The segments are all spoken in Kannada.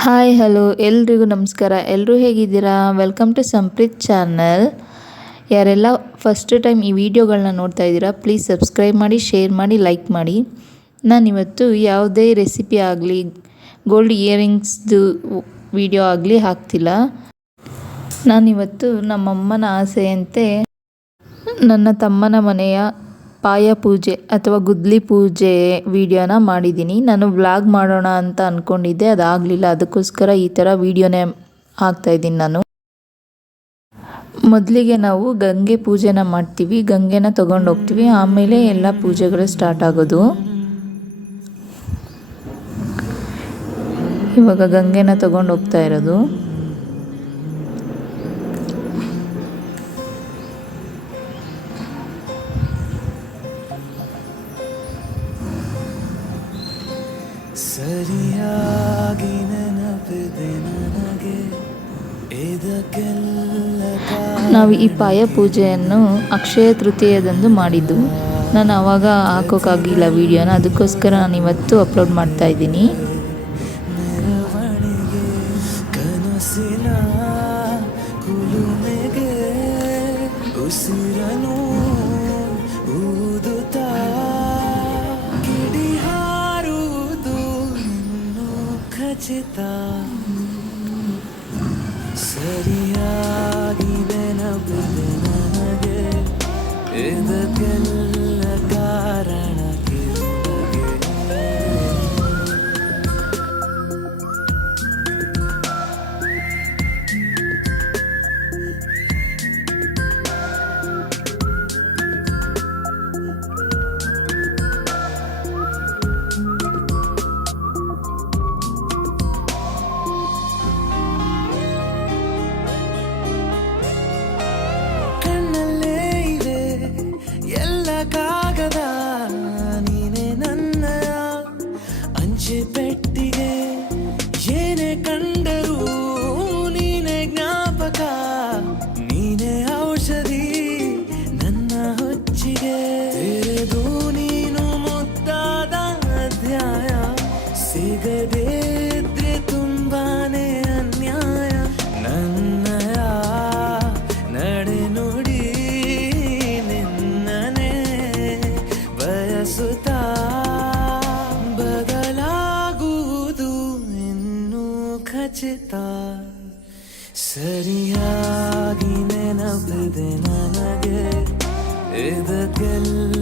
ಹಾಯ್ ಹಲೋ ಎಲ್ರಿಗೂ ನಮಸ್ಕಾರ. ಎಲ್ಲರೂ ಹೇಗಿದ್ದೀರಾ? ವೆಲ್ಕಮ್ ಟು ಸಂಪ್ರೀತ್ ಚಾನಲ್ ಯಾರೆಲ್ಲ ಫಸ್ಟ್ ಟೈಮ್ ಈ ವಿಡಿಯೋಗಳನ್ನ ನೋಡ್ತಾ ಇದ್ದೀರಾ ಪ್ಲೀಸ್ ಸಬ್ಸ್ಕ್ರೈಬ್ ಮಾಡಿ ಶೇರ್ ಮಾಡಿ ಲೈಕ್ ಮಾಡಿ. ನಾನು ಇವತ್ತು ಯಾವುದೇ ರೆಸಿಪಿ ಆಗಲಿ ಗೋಲ್ಡ್ ಇಯರಿಂಗ್ಸ್ದು ವಿಡಿಯೋ ಆಗಲಿ ಹಾಕ್ತಿಲ್ಲ. ನಾನಿವತ್ತು ನಮ್ಮಮ್ಮನ ಆಸೆಯಂತೆ ನನ್ನ ತಮ್ಮನ ಮನೆಯ ಪಾಯ ಪೂಜೆ ಅಥವಾ ಗುದ್ಲಿ ಪೂಜೆ ವಿಡಿಯೋನ ಮಾಡಿದ್ದೀನಿ. ನಾನು ವ್ಲಾಗ್ ಮಾಡೋಣ ಅಂತ ಅಂದ್ಕೊಂಡಿದ್ದೆ ಅದಾಗಲಿಲ್ಲ. ಅದಕ್ಕೋಸ್ಕರ ಈ ಥರ ವಿಡಿಯೋನೇ ಹಾಕ್ತಾಯಿದ್ದೀನಿ ನಾನು. ಮೊದಲಿಗೆ ನಾವು ಗಂಗೆ ಪೂಜೆನ ಮಾಡ್ತೀವಿ, ಗಂಗೆನ ತೊಗೊಂಡು ಹೋಗ್ತೀವಿ ಆಮೇಲೆ ಎಲ್ಲ ಪೂಜೆಗಳು ಸ್ಟಾರ್ಟ್ ಆಗೋದು. ಇವಾಗ ಗಂಗೆನ ತೊಗೊಂಡು ಹೋಗ್ತಾ ಇರೋದು. ನಾವು ಈ ಪಾಯ ಪೂಜೆಯನ್ನು ಅಕ್ಷಯ ತೃತೀಯದಂದು ಮಾಡಿದ್ದು. ನಾನು ಆವಾಗ ಹಾಕೋಕ್ಕಾಗಿಲ್ಲ ವಿಡಿಯೋನ, ಅದಕ್ಕೋಸ್ಕರ ನಾನು ಇವತ್ತು ಅಪ್ಲೋಡ್ ಮಾಡ್ತಾ ಇದ್ದೀನಿ. ശരിയാകിവനവിതനകെ എതകെല്ലാം ಖಚಿತ ಸರಿಯಾಗಿ ನೆನಪಿದೆ ನನಗೆ. ಇದಕ್ಕೆಲ್ಲ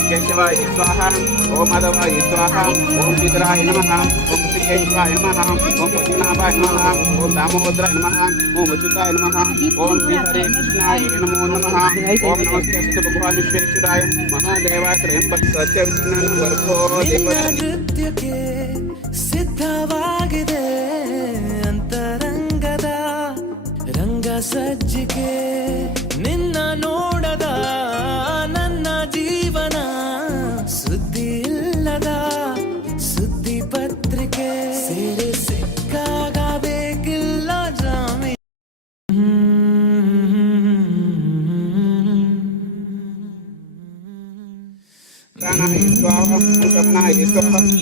ऋषिकेशवाय स्वाहां ओम माधवाय स्वाहा ओम चित्राय नमः ओम ऋषिकेशवाय नमः ओम पद्मनाभाय नमः ओम दामोदराय नमः ओम अच्युताय नमः ओम श्री हरे कृष्णाय नमो नमः ओम नमस्ते अस्तु भगवान विश्वेश्वराय महादेवाय त्र्यंबक सत्य विष्णु वर्गो देव नृत्य के सिद्धवाಗಿದೆ Thank you.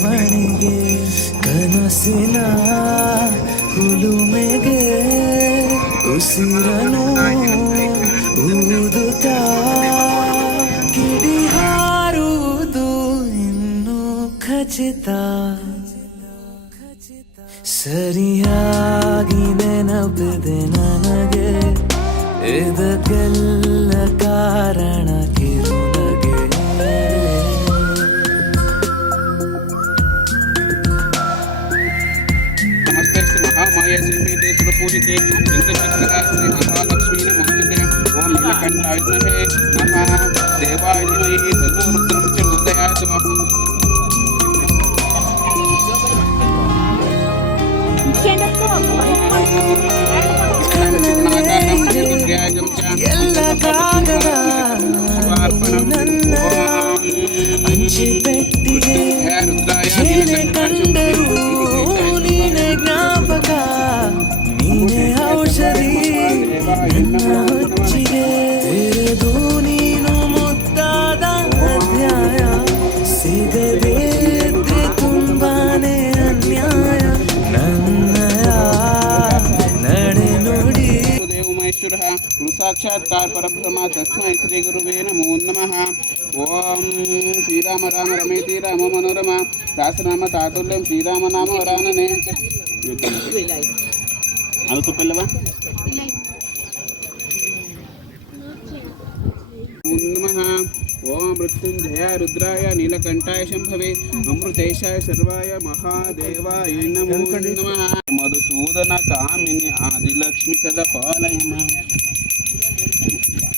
ಕನಸಿನ ಕುಲುಮೆಗೆ ಉಸಿರನು ಊದುತ್ತಾ ಕಿಡಿ ಹಾರುವುದು ಇನ್ನು ಖಚಿತ. ಸರಿಯಾಗಿ ನೆನಪಿದೆ ನನಗೆ. ಇದಕ್ಕೆಲ್ಲ ಕಾರಣ ಕಿರುನಗೆ ஓகேம்மா அஞ்சு பெட்டியே సాక్షాత్కార్ పరబ్రహ్మ తస్మై శ్రీ గురువే నమో నమ ఓం శ్రీరామ రామ రమేతి రామ మనోరమ దాసనామ తాతుల్యం శ్రీరామనామ రాననే అనుకు పిల్లవా ఓం మృత్యుంజయ రుద్రాయ నీలకంఠాయ శంభవే. అమృతేశాయ సర్వాయ మహాదేవాయ నమో నమ. మధుసూదన కామిని ఆదిలక్ష్మి సద పాలయమ. Yeah.